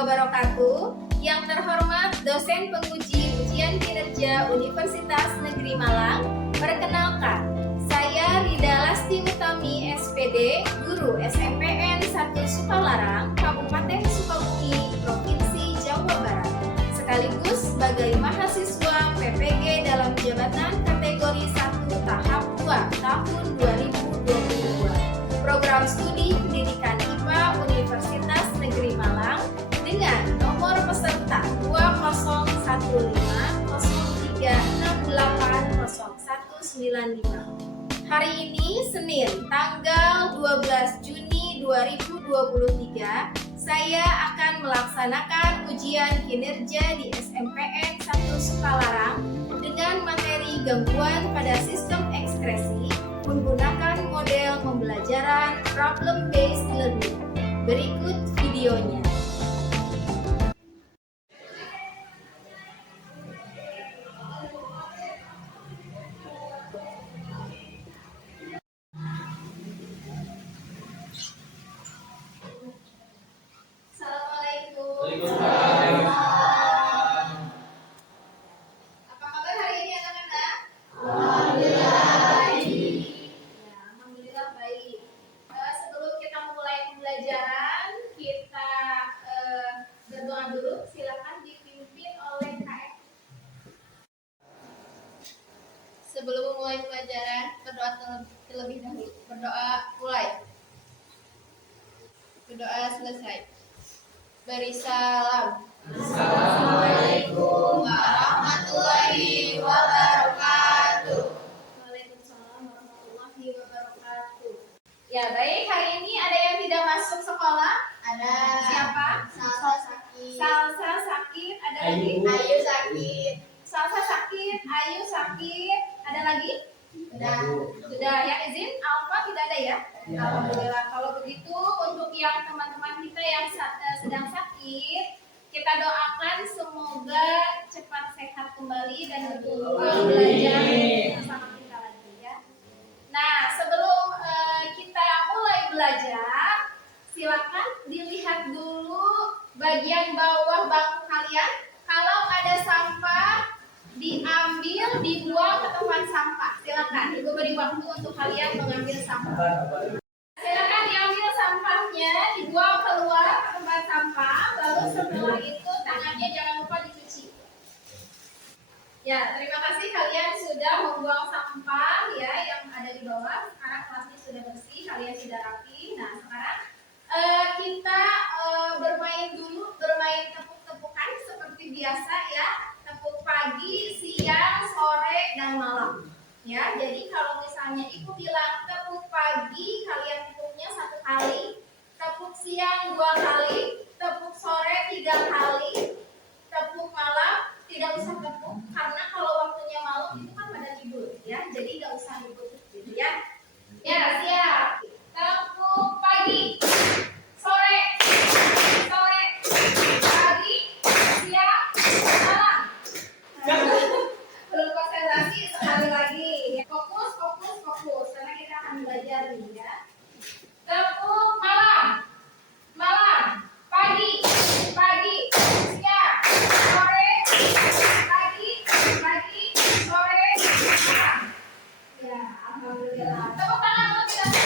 wabarakatuh. Yang terhormat dosen penguji ujian kinerja Universitas Negeri Malang, perkenalkan, saya Rida Lasti Utami SPD, guru SMPN 1 Sukalarang, Kabupaten Sukabumi, Provinsi Jawa Barat, sekaligus sebagai mahasiswa PPG dalam jabatan kategori 1 tahap 2 tahun 2022. Program studi pendidikan IPA Universitas Negeri Malang dengan nomor peserta 20013036800195. Hari ini Senin tanggal 12 Juni 2023, saya akan melaksanakan ujian kinerja di SMPN 1 Sukalarang dengan materi gangguan pada sistem ekskresi menggunakan model pembelajaran problem based learning. Berikut videonya. Assalamualaikum. Apa kabar hari ini anak-anak? Alhamdulillah baik. Sebelum kita mulai pembelajaran, kita berdoa dulu. Silakan dipimpin oleh KF. Sebelum memulai pelajaran, berdoa terlebih dahulu. Berdoa mulai. Berdoa selesai. Beri salam. Assalamualaikum warahmatullahi wabarakatuh. Waalaikumsalam warahmatullahi wabarakatuh. Ya baik, hari ini ada yang tidak masuk sekolah? Ada. Siapa? Salsa sakit. Salsa sakit. Ada lagi? Ayu sakit. Salsa sakit, Ayu sakit. Ada lagi? Sudah ya, izin Alfa tidak ada ya? Alhamdulillah. Kalau begitu untuk yang teman-teman kita yang sedang sakit, kita doakan semoga cepat sehat kembali dan betul-betul belajar bersama kita lagi ya. Nah, sebelum kita mulai belajar, silakan dilihat dulu bagian bawah bangku kalian. Kalau ada sampah, diambil, dibuang ke tempat sampah. Silakan, Ibu beri waktu untuk kalian mengambil sampah. Silakan diambil sampahnya, dibuang keluar ke tempat sampah. Lalu setelah itu tangannya jangan lupa dicuci. Ya, terima kasih kalian sudah membuang sampah ya yang ada di bawah. Sekarang kelasnya sudah bersih, kalian sudah rapi. Nah, sekarang kita bermain dulu, bermain tepuk-tepukan seperti biasa ya. Tepuk pagi, siang, sore, dan malam. Ya, jadi kalau misalnya Ibu bilang tepuk pagi, kalian tepuknya 1 kali, tepuk siang 2 kali, tepuk sore 3 kali, tepuk malam tidak usah tepuk karena kalau waktunya malam itu kan pada tidur ya, jadi nggak usah tepuk gitu ya. Ya, siap. Tepuk pagi, sore, sore, pagi, siang, malam. Belum konsentrasi, sekali lagi. Fokus, fokus, fokus. Karena kita akan belajar nih ya. Tepuk malam, malam, pagi, pagi, siang, sore, pagi, pagi, sore, malam. Ya, alhamdulillah. Tepuk tangan untuk kita.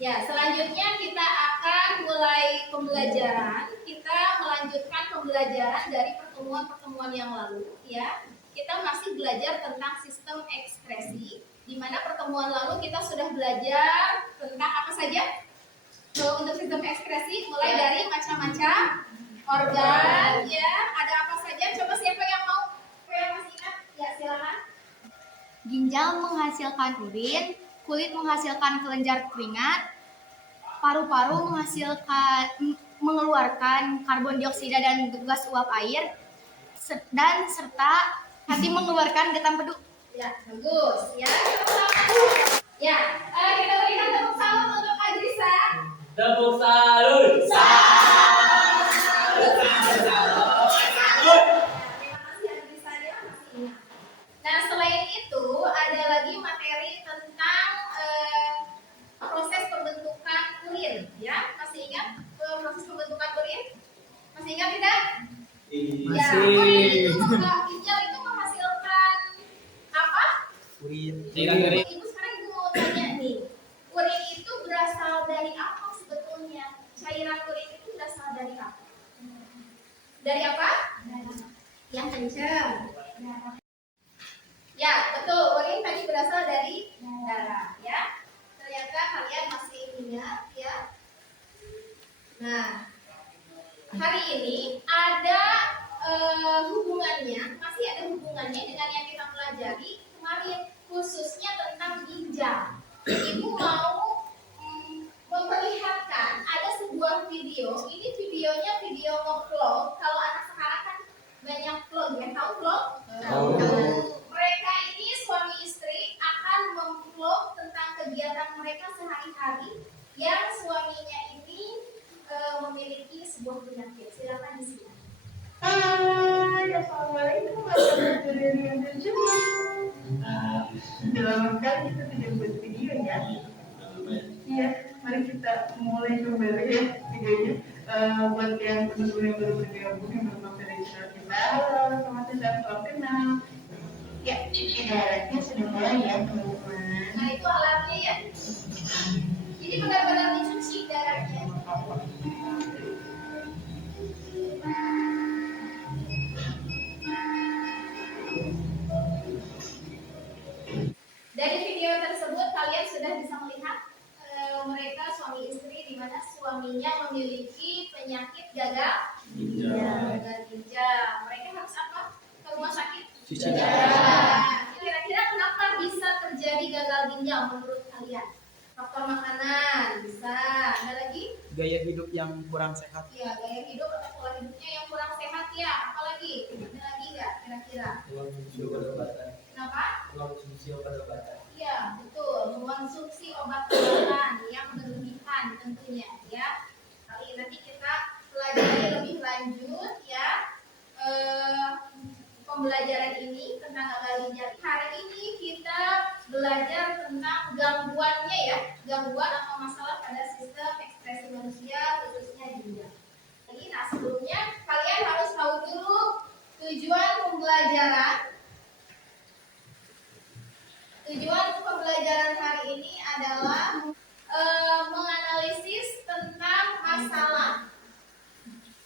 Ya, selanjutnya kita akan mulai pembelajaran. Kita melanjutkan pembelajaran dari pertemuan-pertemuan yang lalu ya. Kita masih belajar tentang sistem ekskresi, di mana pertemuan lalu kita sudah belajar tentang apa saja? So, untuk sistem ekskresi mulai dari macam-macam organ ya. Ada apa saja? Coba siapa yang mau? Siapa yang masih ingat? Ya, silakan. Ginjal menghasilkan urin, kulit menghasilkan kelenjar keringat, paru-paru mengeluarkan karbon dioksida dan gas uap air, dan serta hati mengeluarkan getam pedu. Ya, bagus. Ya, ya, kita berikan tepuk salam untuk Adrisa. Tepuk salut. Nah, selain itu ada lagi materi tentang proses pembentukan urin Masih ingat tidak? Ya, Masih. ginjal itu menghasilkan apa? Urin. Ibu sekarang ibu mau tanya nih, urin itu berasal dari apa sebetulnya? Cairan urin itu berasal dari apa? Dari apa? Yang kencang. Ya, betul. Urin tadi berasal dari darah, ya. Ternyata kalian masih ingat, ya. Nah, hari ini ada hubungannya, masih ada hubungannya dengan yang kita pelajari kemarin, khususnya tentang ginjal. Ibu mau memperlihatkan ada sebuah video. Ini videonya video nge-vlog. Kalau anak sekarang kan banyak vlog ya, tahu vlog? Tahu. Mereka ini suami istri akan memvlog tentang kegiatan mereka sehari-hari yang suaminya ini memiliki sebuah penyakit. Silakan disilakan. Hai, assalamualaikum warahmatullahi wabarakatuh. Sudah lama sekali kita tidak buat video ya. Iya, mari kita mulai kembali ya videonya. Buat yang teman-teman yang baru bergabung yang belum mampir di channel kita, halo, selamat datang, salam kenal. Ya, cuci darahnya sudah mulai ya teman-teman. Nah, itu alatnya ya. Jadi benar-benar dicuci darahnya. Dari video tersebut kalian sudah bisa melihat mereka suami istri di mana suaminya memiliki penyakit gagal ginjal. Mereka harus apa? Ke rumah sakit? Cuci darah. Kira-kira kenapa bisa terjadi gagal ginjal menurut kalian? Faktor makanan bisa. Ada lagi? Gaya hidup yang kurang sehat. Ya, gaya hidup atau pola hidupnya yang kurang sehat ya. Apalagi? Ada lagi nggak kira-kira? Mengonsumsi obat-obatan. Kenapa? Mengonsumsi obat-obatan. Iya, betul. Mengonsumsi obat-obatan yang berlebihan tentunya ya. Kali nanti kita pelajari lebih lanjut ya pembelajaran ini tentang gagal ginjal. Hari ini kita belajar tentang gangguannya ya, gangguan atau masalah pada sistem ekspresi manusia khususnya ginjal. Nah, sebelumnya kalian harus tahu dulu tujuan pembelajaran. Tujuan pembelajaran hari ini adalah menganalisis tentang masalah,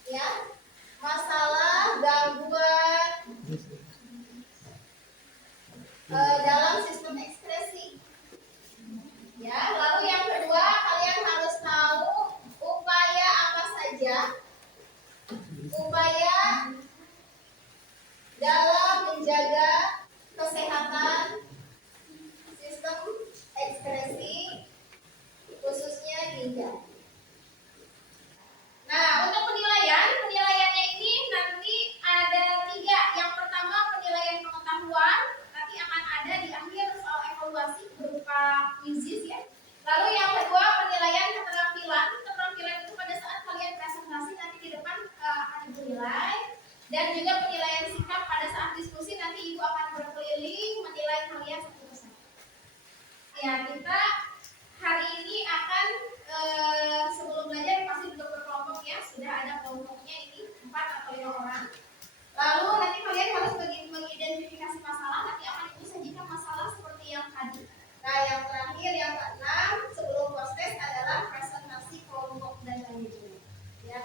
ya, masalah gangguan dalam sistem ekspresi. Ya, lalu yang kedua kalian harus tahu upaya apa saja, upaya dalam menjaga kesehatan sistem ekspresi khususnya ginjal. Nah, untuk penilaiannya ini nanti ada 3. Yang pertama penilaian pengetahuan, nanti akan ada di akhir soal evaluasi berupa quizzes ya. Lalu yang kedua penilaian keterampilan. Keterampilan itu pada saat kalian presentasi nanti di depan akan dinilai, dan juga penilaian sikap pada saat diskusi nanti ibu akan berkeliling menilai kalian satu persatu. Ya, kita hari ini akan sebelum belajar pasti duduk berkelompok ya, sudah ada kelompoknya ini 4 atau 5 orang. Lalu nanti kalian harus mengidentifikasi masalah, nanti akan ibu sajikan masalah seperti yang tadi. Nah, yang terakhir yang keenam sebelum proses adalah presentasi kelompok dan lain-lain. Ya.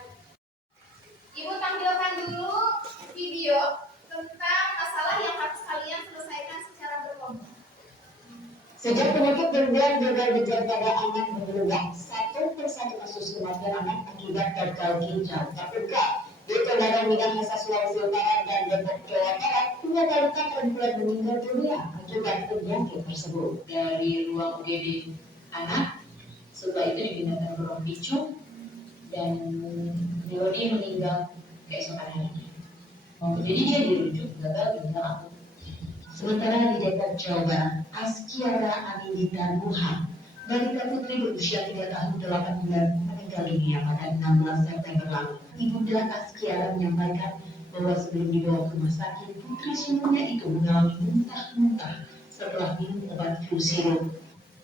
Ibu tampilkan dulu video tentang masalah yang harus kalian selesaikan secara berkelompok. Sejak penyakit ginjal gagal pada anak bergerak, 1% kasus kematian anak akibat gagal ginjal terbuka di Tenggarang Minang, Sulawesi Utara dan Depok, Jawa Barat. 2 balita perempuan meninggal dunia akibat penyakit tersebut. Dari ruang UGD anak, setelah itu dipindahkan ke ruang picu dan Leoni meninggal keesokan harinya. Jadi dia dirujuk gagal ginjal akut. Sementara di Depok, Jawa Barat, Askiara Anindita Muha, balita putri berusia 3 tahun 8 bulan, meninggal dunia pada 16 September lalu. Ibunda Askiara menyampaikan bahwa sebelum dibawa ke rumah sakit, putri sulungnya itu mengalami muntah-muntah setelah minum obat flu sirup.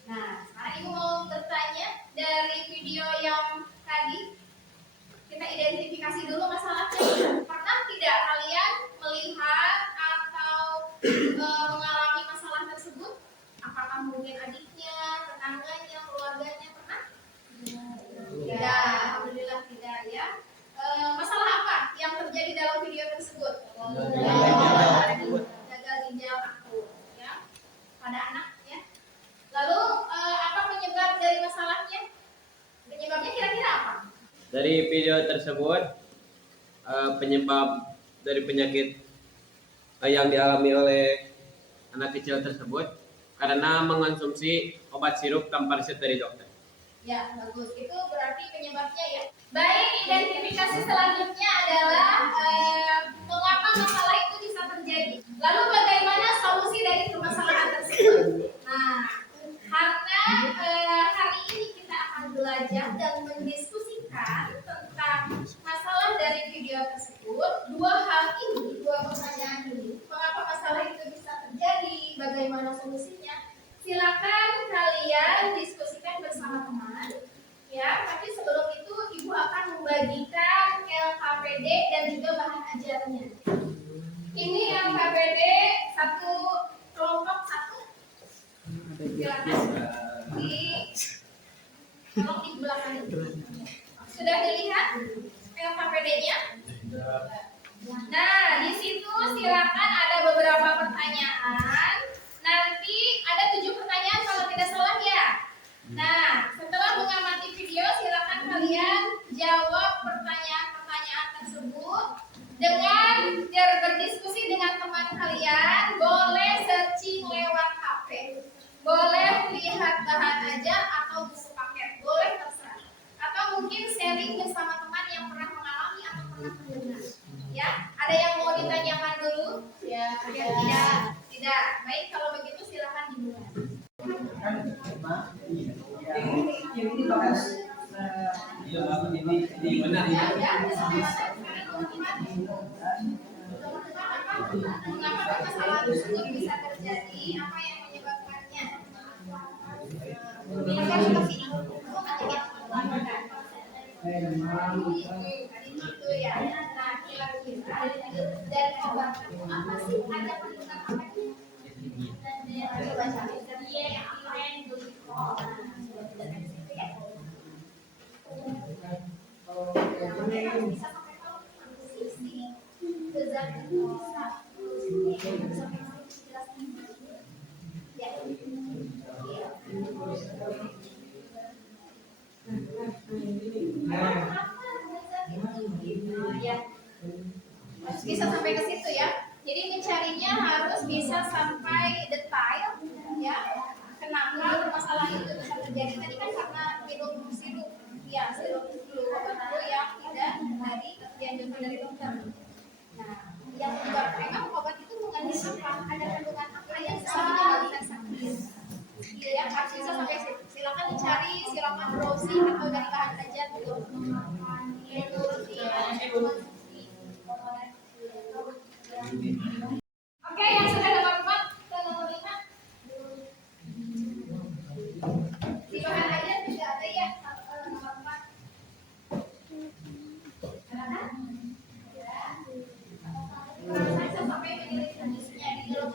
Nah, sekarang ibu mau bertanya dari video yang tadi, kita identifikasi dulu masalahnya. gagal ginjal akut ya pada anak ya. Lalu apa penyebab dari masalahnya? Penyebabnya kira-kira apa? Dari video tersebut, penyebab dari penyakit yang dialami oleh anak kecil tersebut karena mengonsumsi obat sirup tanpa resep dari dokter. Ya, bagus. Itu berarti penyebabnya ya. Baik, identifikasi selanjutnya adalah mengapa masalah itu bisa terjadi. Lalu bagaimana solusi dari permasalahan tersebut? Nah, karena hari ini kita akan belajar dan mendiskusikan tentang masalah dari video tersebut. Dua hal ini, dua pertanyaan ini, mengapa masalah itu bisa terjadi, bagaimana solusinya? Silakan kalian diskusikan bersama teman, ya. Tapi sebelum itu ibu akan membagikan LKPD dan juga bahan ajarnya. Ini LKPD satu kelompok satu. Silakan tolong di belakang ini. Sudah dilihat LKPD-nya? Nah, di situ silakan ada beberapa pertanyaan. Nanti ada 7 pertanyaan kalau tidak salah ya. Nah, setelah mengamati video, silakan kalian jawab pertanyaan-pertanyaan tersebut dengan berdiskusi dengan teman kalian. Boleh searching lewat HP, boleh lihat bahan ajar atau buku paket, boleh terserah. Atau mungkin sharing bersama teman yang pernah mengalami atau pernah mendengar. Ya, ada yang mau ditanyakan dulu? Ya, tidak. Tidak. Baik, kalau begitu silakan dimulai. Mengapa permasalahan tersebut bisa terjadi? Apa yang menyebabkannya? Silakan ke sini. Itu ya. Nah, kira-kira dari obat itu apa sih? Ada kandungan apa sih? Coba cari. Bisa sampai tahu sisi zat ya. Harus bisa sampai ke situ ya. Jadi mencarinya harus bisa sampai detail ya. Kenapa masalah itu bisa terjadi? Tadi kan karena minum sirup, ya sirup flu obat flu yang tidak dari dianjurkan dari dokter. Nah, yang menyebabkan emang obat itu mengandung apa? Ada kandungan apa yang sesuatu menyebabkan sakit? Ya, harus bisa sampai situ. Silakan dicari, silakan browsing atau dari bahan ajar gitu. Oke, yang sudah dapat 4 ke nomor 5. Di bahan ajar juga ada ya nomor 4. Silakan. Saya sampai menilai jenisnya di dalam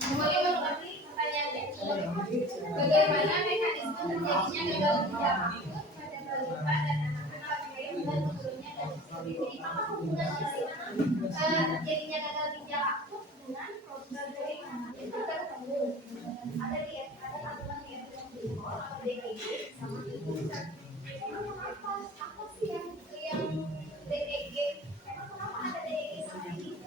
Semuanya mengerti pertanyaannya? Bagaimana mekanisme terjadinya gagal ginjal akut pada balita dan anak-anak kecil dan tentunya dari jadi apa hubungan terjadinya gagal ginjal akut dengan berbagai itu tertentu ada kandungan diethylenglikol atau DEG sama itu. Emang kenapa? Apa sih yang DEG? Emang kenapa ada DEG sama ini?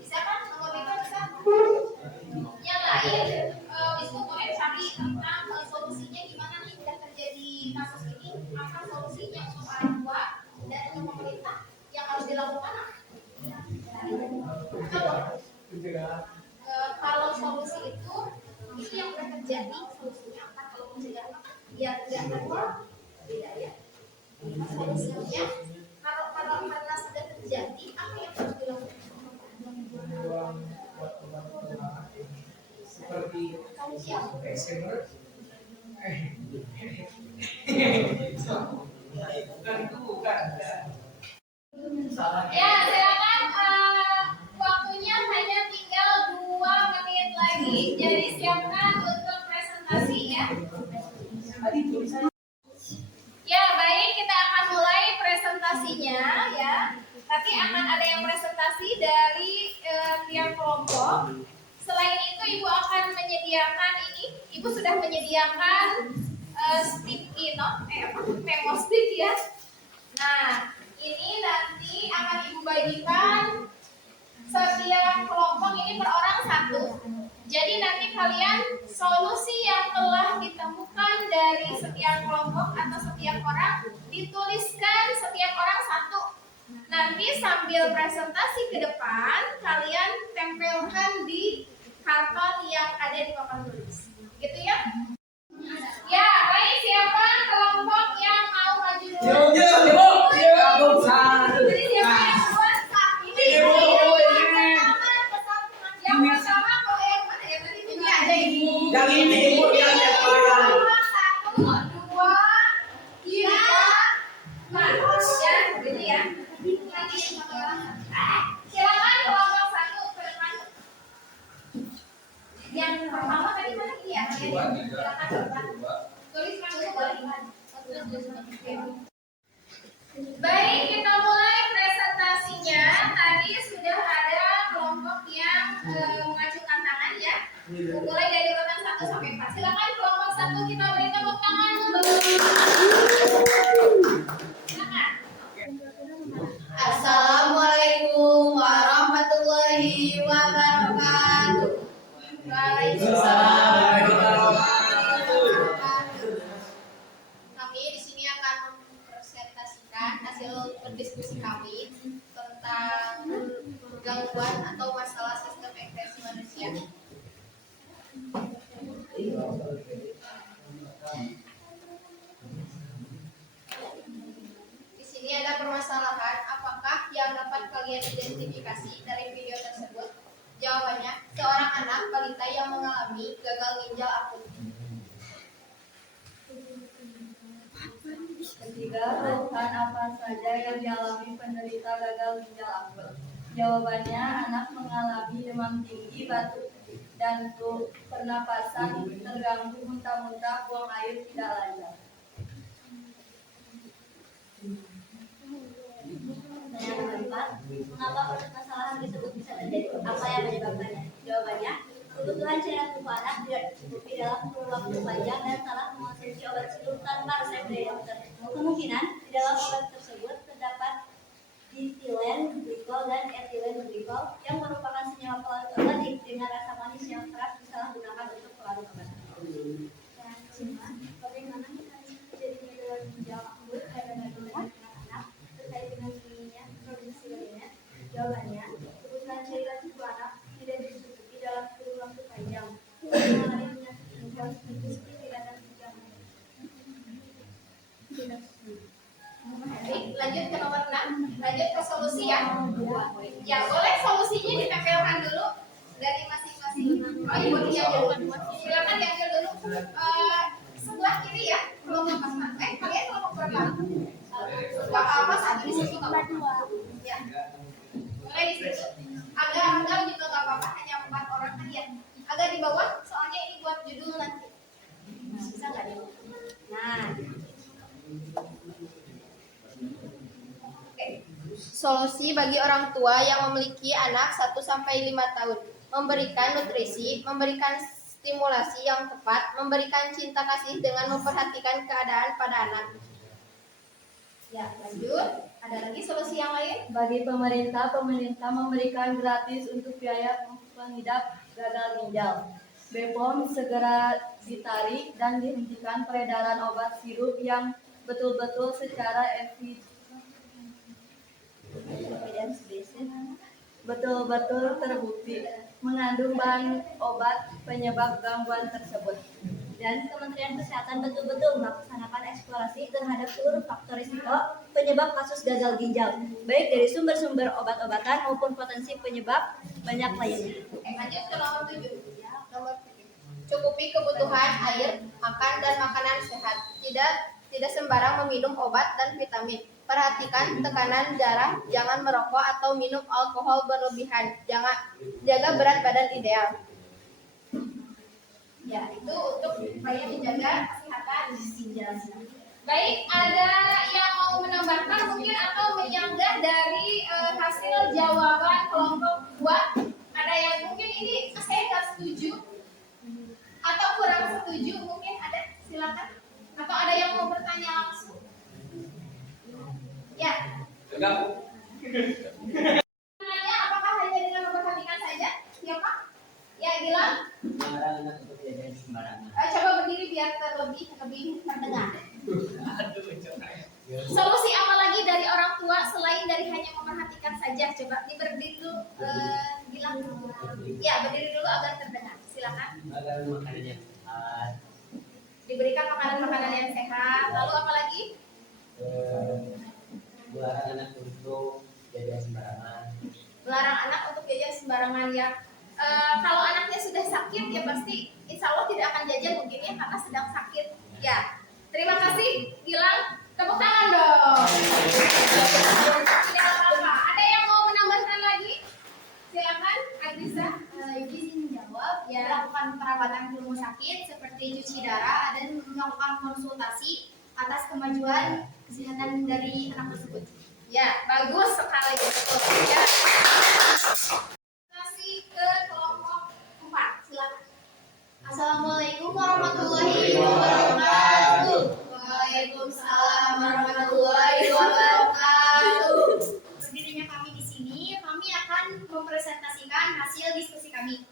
Bisa kan? Nomor 5 bisa? Yang lain, Wisnu boleh cari tentang solusinya gimana nih udah terjadi kasus ini, apa solusinya untuk orang tua dan untuk pemerintah yang harus dilakukan apa? Kalau solusi itu yang udah terjadi, solusinya apa? Kalau mencegah apa? Biar tidak terulang, tidak ya. Solusinya kalau karena sudah terjadi, apa yang harus dilakukan? Seperti Ya, silakan waktunya hanya tinggal 2 menit lagi. Jadi siapkan untuk presentasi ya. Ya, baik, kita akan mulai presentasinya ya. Nanti akan ada yang presentasi dari tiap kelompok. Selain itu, Ibu akan menyediakan ini. Ibu sudah menyediakan sticky note, memo stick ya. Nah, ini nanti akan Ibu bagikan setiap kelompok ini per orang 1. Jadi nanti kalian solusi yang telah ditemukan dari setiap kelompok atau setiap orang dituliskan setiap orang 1. Nanti sambil presentasi ke depan kalian tempelkan di karton yang ada di papan tulis. Gitu ya? Ya, baik, siapa kelompok yang mau maju dulu? Jadi siapa yang buat ini? Yang pertama kalau yang mana ya? Tadi ini ada ini. Yang ini Ibu yang siapa? 1, 2, 3, 4. Ya, begini ya. Silakan kelompok 1 ke depan. Yang pertama tadi mana ini ya? Silakan ke depan. Tuliskan dulu boleh. Baik, kita mulai presentasinya. Tadi sudah ada kelompok yang mengajukan tangan ya. Mulai dari urutan 1 sampai 4. Silakan kelompok 1 kita beri tepuk tangan dulu. Silakan. Assalamualaikum warahmatullahi wabarakatuh. Waalaikumsalam. Kami di sini akan mempresentasikan hasil berdiskusi kami tentang gangguan atau masalah sistem ekspresi manusia. Di sini ada permasalahan, apakah yang dapat kalian identifikasi dari video tersebut? Jawabannya, seorang anak balita yang mengalami gagal ginjal akut. Ketiga, keluhan apa saja yang dialami penderita gagal ginjal akut? Jawabannya, anak mengalami demam tinggi, batuk, dan pernapasan terganggu, muntah-muntah, buang air tidak lancar. Yang keempat, mengapa permasalahan tersebut bisa terjadi? Apa yang menyebabkannya? Jawabannya, kebutuhan cairan tubuh anak tidak dicukupi dalam kurun waktu panjang dan salah mengonsumsi obat sirup tanpa resep dari dokter. Kemungkinan di dalam obat tersebut terdapat dietilen glikol dan etilen glikol yang merupakan senyawa pelarut obat dengan rasa manis yang keras disalahgunakan untuk pelarut obat. Yang kelima, bagaimana mekanisme terjadinya gagal ginjal akut pada anak terkait dengan minimnya produksi urinnya? Jawabannya, kebutuhan cairan tubuh anak tidak dicukupi dalam kurun waktu panjang. Mengalami penyakit ginjal seperti tidak dan tidak. Baik, lanjut ke nomor 6. Lanjut ke solusi ya. Ya, boleh solusinya ditempelkan dulu dari masing-masing. Oh, Ibu dulu. Silakan diambil dulu. Sebelah kiri ya. Kelompok pas. Kalian kelompok berapa? Gak apa-apa, satu di situ gak apa-apa. Ya. Boleh di situ. Agak juga gak apa-apa, hanya 4 orang kan ya. Agak di bawah, soalnya ini buat judul nanti. Bisa nggak di bawah? Nah. Solusi bagi orang tua yang memiliki anak 1-5 tahun. Memberikan nutrisi, memberikan stimulasi yang tepat, memberikan cinta kasih dengan memperhatikan keadaan pada anak. Ya, lanjut. Ada lagi solusi yang lain? Bagi pemerintah memberikan gratis untuk biaya pengidap gagal ginjal. BPOM segera ditarik dan dihentikan peredaran obat sirup yang betul-betul secara betul-betul terbukti mengandung bahan obat penyebab gangguan tersebut. Dan Kementerian Kesehatan betul-betul melaksanakan eksplorasi terhadap seluruh faktor risiko penyebab kasus gagal ginjal, baik dari sumber-sumber obat-obatan maupun potensi penyebab banyak lainnya. Lanjut ke nomor 7. Nomor 7. mencukupi kebutuhan air, makan, dan makanan sehat. Tidak sembarang meminum obat dan vitamin. Perhatikan tekanan darah, jangan merokok atau minum alkohol berlebihan. Jaga berat badan ideal. Ya, itu untuk supaya menjaga kesehatan ginjal. Baik, ada yang mau menambahkan mungkin atau menyanggah dari hasil jawaban kelompok 2? Ada yang mungkin ini saya nggak setuju atau kurang setuju, mungkin ada, silakan. Atau ada yang mau bertanya langsung? Ya. Enggak. Pertanyaannya apakah hanya dengan memperhatikan saja? Siapa? Ya, Gilang. Melarang anak untuk jajan sembarangan. Coba berdiri biar lebih terdengar. Solusi apa lagi dari orang tua selain dari hanya memperhatikan saja? Coba berdiri dulu, Gilang. Ya, berdiri dulu agar terdengar. Silakan. Agar makanannya sehat. Diberikan makanan-makanan yang sehat. Lalu apa lagi? Melarang anak untuk jajan sembarangan. Melarang anak untuk jajan sembarangan ya. Kalau anaknya sudah sakit ya pasti insya Allah tidak akan jajan mungkin ya karena sedang sakit. Ya. Terima kasih Gilang. Tepuk tangan dong. Tidak apa-apa. Ada yang mau menambahkan lagi? Silakan Agrisa. Izin menjawab, Ya. melakukan perawatan di rumah sakit seperti cuci darah dan melakukan konsultasi atas kemajuan kesehatan dari anak tersebut. Ya, bagus sekali betul. Ya. Kasih ke kelompok 4. Silakan. Assalamualaikum warahmatullahi wabarakatuh. Waalaikumsalam warahmatullahi wabarakatuh. Berdirinya kami di sini, kami akan mempresentasikan hasil diskusi kami.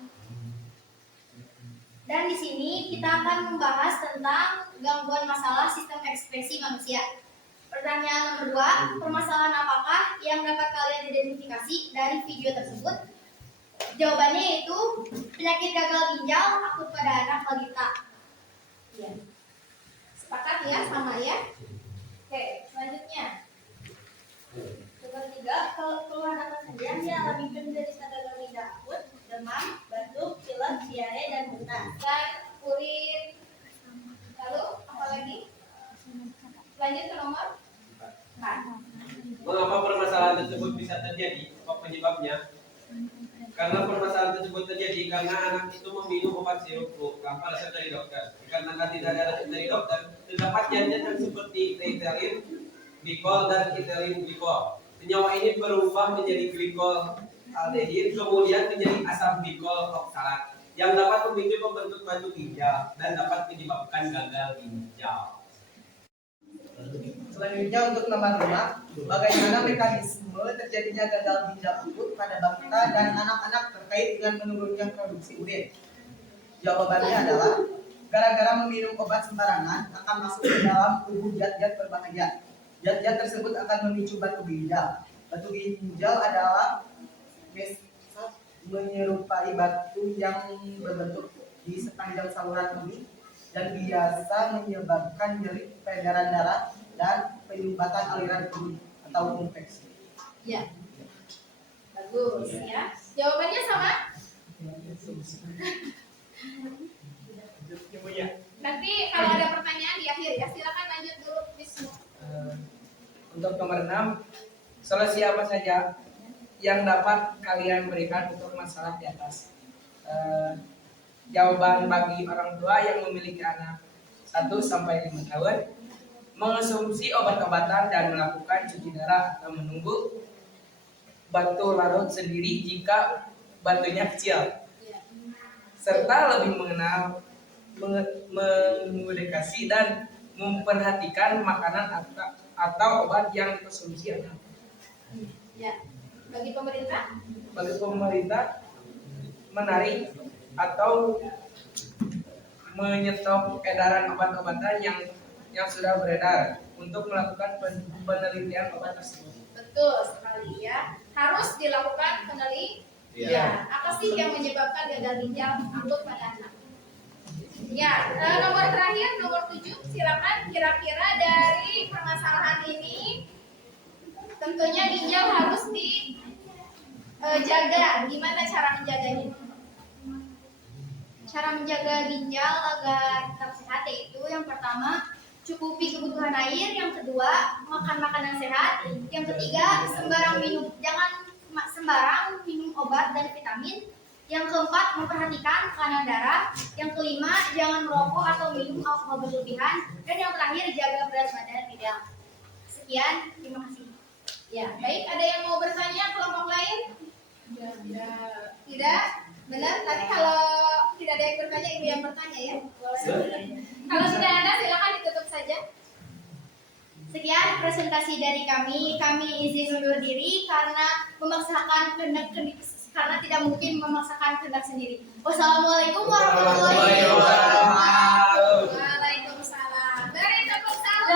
Dan di sini kita akan membahas tentang gangguan masalah sistem ekspresi manusia. Pertanyaan nomor 2, permasalahan apakah yang dapat kalian identifikasi dari video tersebut? Jawabannya yaitu penyakit gagal ginjal akut pada anak balita. Ya. Sepakat ya sama ya? Oke, selanjutnya. Nomor 3, keluhan apa saja yang dialami penderita gagal ginjal akut, demam, batuk, pilek, diare, dan muntah. Dan urin. Lalu apa lagi? Lanjut ke nomor 4. Mengapa permasalahan tersebut bisa terjadi? Apa penyebabnya? Karena permasalahan tersebut terjadi karena anak itu meminum obat sirup flu tanpa resep dari dokter. Karena tidak ada resep dari dokter, terdapat zat seperti ethylene glikol dan ethylene glikol. Senyawa ini berubah menjadi glikol aldehyde kemudian menjadi asam glikol oksalat yang dapat memicu pembentuk batu ginjal dan dapat menyebabkan gagal ginjal. Selanjutnya untuk nomor 5, bagaimana mekanisme terjadinya gagal ginjal akut pada balita dan anak-anak terkait dengan menurunnya produksi urin? Jawabannya adalah gara-gara meminum obat sembarangan akan masuk ke dalam tubuh zat-zat berbahaya. Zat-zat tersebut akan memicu batu ginjal. Batu ginjal adalah menyerupai batu yang berbentuk di sepanjang saluran kemih dan biasa menyebabkan nyeri, peredaran darah, dan penyumbatan aliran kemih atau infeksi. Ya. Bagus ya. Jawabannya sama? Nanti kalau ada pertanyaan di akhir ya, silakan lanjut dulu Wisnu. Untuk nomor 6, solusi apa saja yang dapat kalian berikan untuk masalah di atas? Jawaban bagi orang tua yang memiliki anak 1-5 tahun, mengonsumsi obat-obatan dan melakukan cuci darah atau menunggu batu larut sendiri jika batunya kecil, serta lebih mengenal mengedukasi dan memperhatikan makanan atau obat yang dikonsumsi anak. Ya. Bagi pemerintah? Bagi pemerintah menarik atau menyetop edaran obat-obatan yang sudah beredar untuk melakukan penelitian obat tersebut. Betul sekali ya. Harus dilakukan penelitian. Ya. Apa sih yang menyebabkan gagal ginjal akut pada anak? Ya, nomor terakhir, nomor 7, silakan. Kira-kira dari permasalahan ini tentunya ginjal harus dijaga. Gimana cara menjaganya? Cara menjaga ginjal agar tetap sehat yaitu yang pertama cukupi kebutuhan air, yang kedua makan makanan sehat, yang ketiga jangan sembarang minum obat dan vitamin, yang keempat memperhatikan tekanan darah, yang kelima jangan merokok atau minum alkohol berlebihan, dan yang terakhir jaga berat badan ideal. Sekian, terima kasih. Ya, baik. Ada yang mau bertanya kelompok lain? Tidak? Benar? Tapi kalau tidak ada yang bertanya, ibu yang bertanya ya. Kalau sudah ada, silakan ditutup saja. Sekian presentasi dari kami. Kami izin undur diri karena karena tidak mungkin memaksakan kehendak sendiri. Wassalamualaikum warahmatullahi wabarakatuh. Waalaikumsalam. Beri tepuk salam.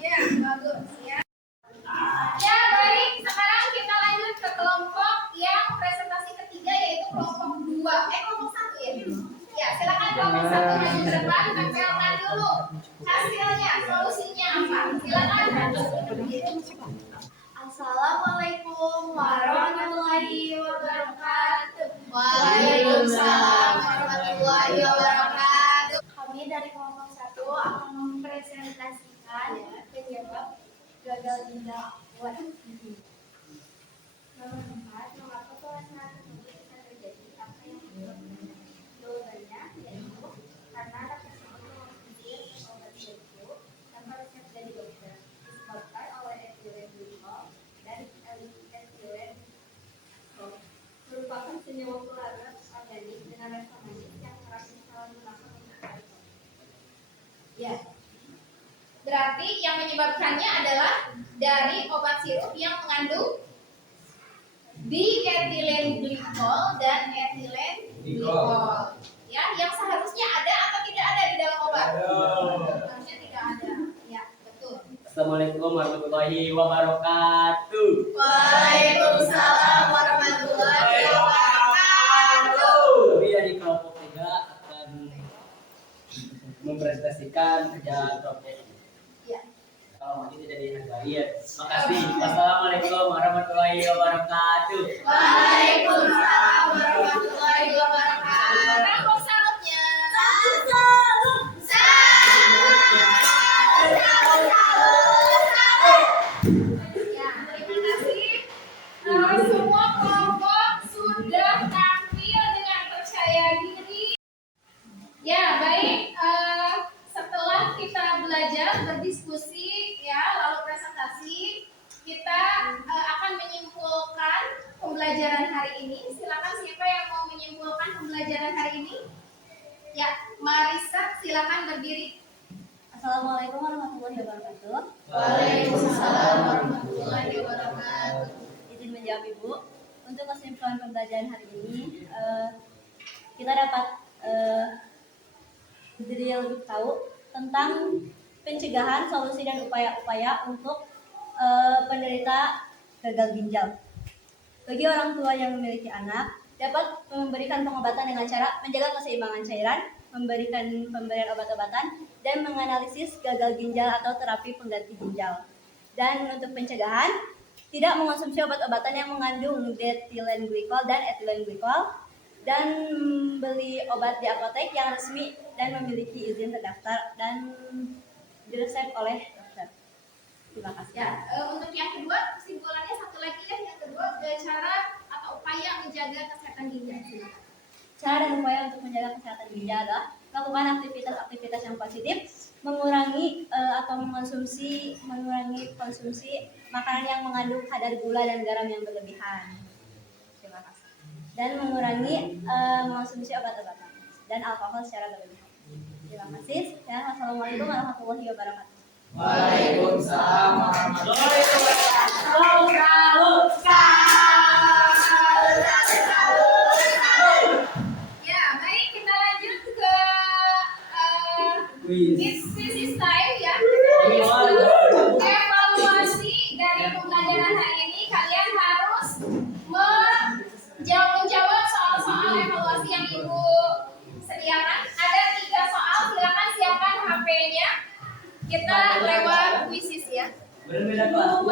Iya, bagus ya. Ya, baik. Sekarang kita lanjut ke kelompok yang presentasi ketiga yaitu kelompok 2. Kelompok 1 ya. Ya, silakan kelompok 1 maju ke depan, tempelkan dulu hasilnya, solusinya apa? Silakan. Assalamualaikum warahmatullahi wabarakatuh. Waalaikumsalam warahmatullahi wabarakatuh. Kami dari kelompok 1 akan mempresentasikan penyebab gagal ginjal akut. Nomor 4, mengapa kelainan tersebut bisa terjadi? Apa yang menyebabkannya? Jawabannya yaitu karena anak tersebut mengonsumsi obat sirup tanpa resep dari dokter, disebabkan oleh etilen glikol dan etilen merupakan senyawa pelarutan organik dengan respon manis yang kerap disalahgunakan untuk alkohol. Ya. Berarti yang menyebabkannya adalah dari obat sirup yang mengandung dietilen glikol dan etilen glikol. Ya, yang seharusnya ada atau tidak ada di dalam obat? Harusnya tidak ada. Ya, betul. Assalamualaikum warahmatullahi wabarakatuh. Waalaikumsalam warahmatullahi wabarakatuh. Kami dari kelompok 3 akan mempresentasikan kerja project. Ya. Kalau ini tidak dihargai ya. Makasih. Wassalamualaikum warahmatullahi wabarakatuh. Waalaikumsalam warahmatullahi wabarakatuh. Kelompok salutnya. Ya, terima kasih. Semua kelompok sudah tampil dengan percaya diri. Ya, baik. Setelah kita belajar berdiskusi, ya, lalu presentasi, kita akan menyimpulkan pembelajaran hari ini. Silakan siapa yang mau menyimpulkan pembelajaran hari ini? Ya, Marisa, silakan berdiri. Assalamualaikum warahmatullahi wabarakatuh. Waalaikumsalam warahmatullahi wabarakatuh. Izin menjawab Ibu. Untuk kesimpulan pembelajaran hari ini, kita dapat jadi lebih tahu tentang pencegahan, solusi dan upaya-upaya untuk penderita gagal ginjal. Bagi orang tua yang memiliki anak, dapat memberikan pengobatan dengan cara menjaga keseimbangan cairan, memberikan pemberian obat-obatan, dan menganalisis gagal ginjal atau terapi pengganti ginjal. Dan untuk pencegahan, tidak mengonsumsi obat-obatan yang mengandung dietilen glikol dan etilen glikol, dan beli obat di apotek yang resmi dan memiliki izin terdaftar dan diresep oleh dokter. Terima kasih. Ya, untuk yang kedua, kesimpulannya satu lagi ya. Yang kedua, cara atau upaya menjaga kesehatan ginjal. Cara dan upaya untuk menjaga kesehatan ginjal adalah melakukan aktivitas-aktivitas yang positif, mengurangi konsumsi makanan yang mengandung kadar gula dan garam yang berlebihan. Terima kasih. Dan mengurangi mengonsumsi obat-obatan dan alkohol secara berlebihan. Terima kasih. Dan wassalamualaikum warahmatullahi wabarakatuh. Waalaikumsalam warahmatullahi wabarakatuh. Ya, baik, kita lanjut ke quiz time ya. Evaluasi dari pembelajaran hari ini, kalian harus menjawab soal-soal evaluasi yang Ibu sediakan. Ada 3 soal, silakan siapkan HP-nya. Kita lewat quizzes ya. Berbeda Pak.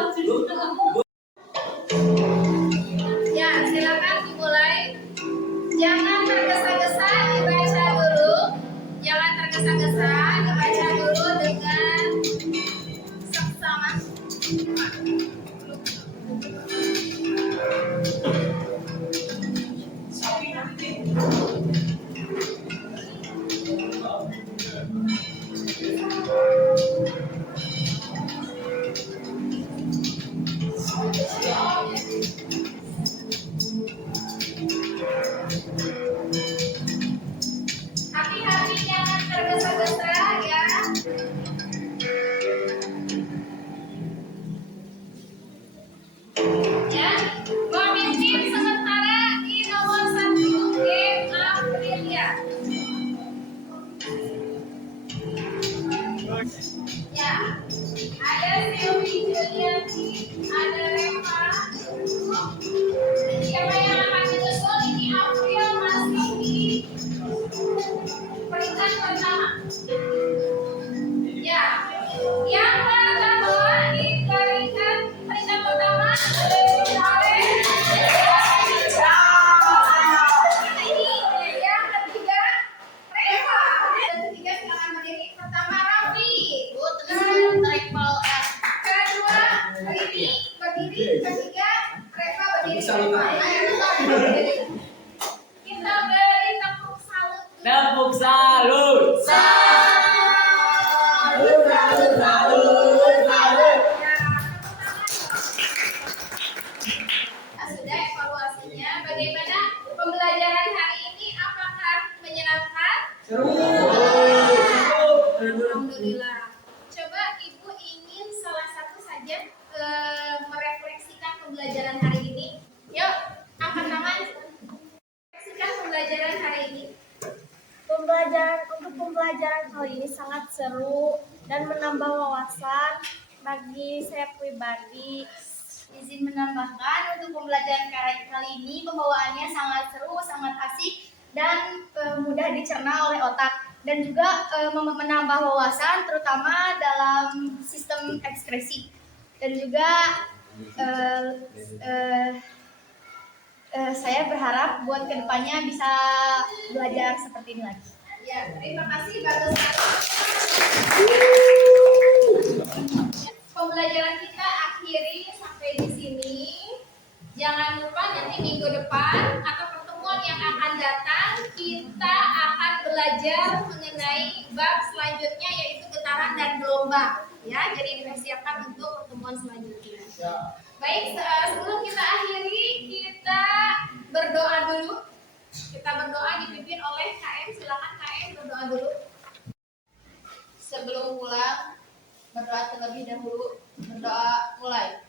ketiga, Reva berdiri. Tepuk salut. Kita beri tepuk salut. Tepuk salut. Salut, salut, salut, salut. Sudah evaluasinya. Bagaimana pembelajaran hari ini? Apakah menyenangkan? Alhamdulillah. Coba Ibu ingin salah satu saja merefleksikan pembelajaran hari ini. Yuk, angkat tangan. Refleksikan pembelajaran hari ini. Pembelajaran kali ini sangat seru dan menambah wawasan bagi saya pribadi. Izin menambahkan untuk pembelajaran kali ini pembawaannya sangat seru, sangat asik dan mudah dicerna oleh otak dan juga menambah wawasan terutama dalam sistem ekspresi dan juga saya berharap buat kedepannya bisa belajar seperti ini lagi. Ya, terima kasih, bagus sekali. Pembelajaran kita akhiri sampai di sini. Jangan lupa nanti minggu depan atau pertemuan yang akan datang kita akan belajar mengenai bab selanjutnya yaitu getaran dan gelombang. Ya, jadi dipersiapkan untuk pertemuan selanjutnya. Baik, sebelum kita akhiri kita berdoa dulu. Kita berdoa dipimpin oleh KM. Silakan KM berdoa dulu. Sebelum pulang berdoa terlebih dahulu. Berdoa mulai.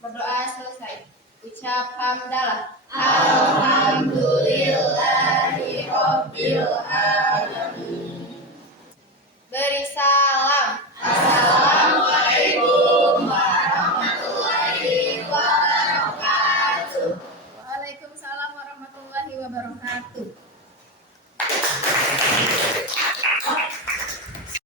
Berdoa selesai. Ucap hamdalah. Alhamdulillahirabbil alamin.